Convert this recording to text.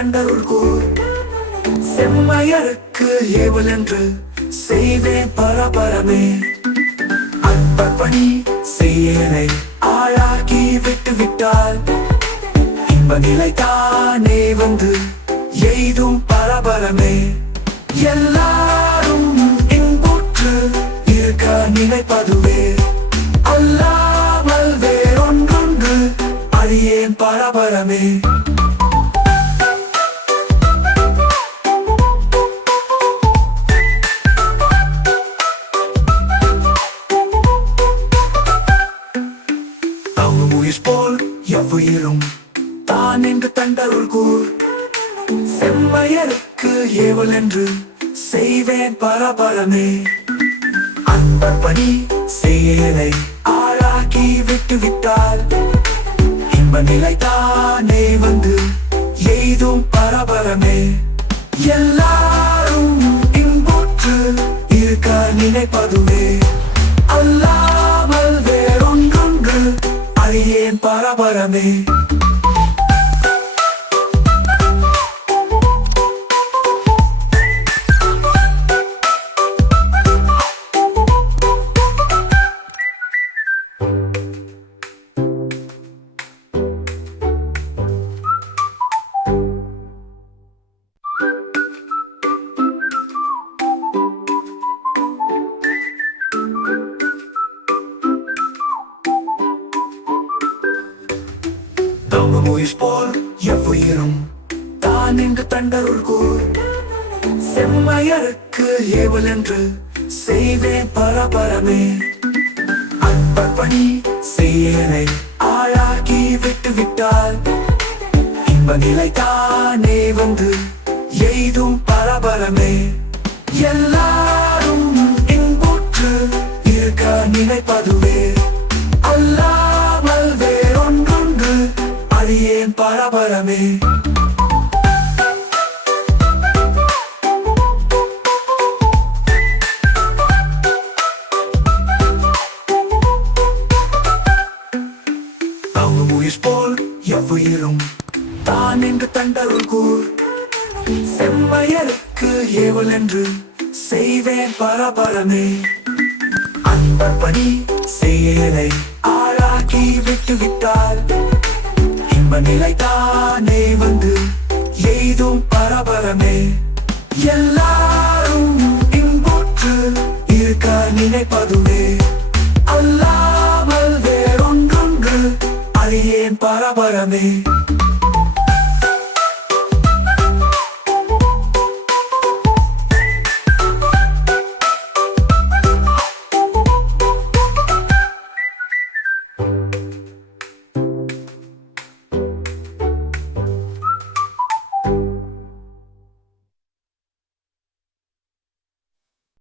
தண்டருள் கூர் செம்மையருக்கு ஏவல் என்று செய்வேன் பரபரமே அற்பப்பணி செய்யனை ஆளாக்கி விட்டு விட்டால் இன்ப நிலை தானே வந்து எய்தும் பரபரமே எல்லாரும் இன்புற்று இருக்க நினைப்பதுவே அல்லாமல் வேறொன்றொன்று அறியேன் பரபரமே போல் எவ்வுயிரும் தான் என்று தண்டருள் கூர் செம்மையருக்கு ஏவல் என்று செய்வேன் பரபரமே அன்பப்பணி செய்யனை ஆளாக்கி விட்டு விட்டால் இன்ப நிலை தானே வந்து எய்தும் பரபரமே எல்லாரும் இன்புற்று இருக்க நினைப்பதுவே அல்லாமல் வேறொன்றொன்று அறியேன் பரபரமே போல் எவ்வுயிரும் தான் என்று தண்டருள் கூர் செம்மையருக்கு ஏவல் என்று செய்வேன் பரபரமே அற்பப்பணி செய்யனை ஆளாக்கி விட்டு விட்டால் இன்ப நிலை தானே வந்து எய்தும் பரபரமே எல்லாரும் இன்புற்று இருக்க நினைப்பதுவே அல்லாமல் வேறொன்றொன்று அறியேன் பரபரமே போல் எவ்வுயிரும் தான் என்று தண்டருள் கூர் செம்மையருக்கு ஏவல் என்று செய்வேன் பரபரமே அன்பப்பணி செய்யனை ஆளாக்கி விட்டு விட்டால் இன்ப நிலை தானே வந்து எய்தும் பரபரமே எல்லாரும் இன்புற்று இருக்க நினைப்பதுவே அல்லாமல் வேறொன்றொன்று அறியேன் பரபரமே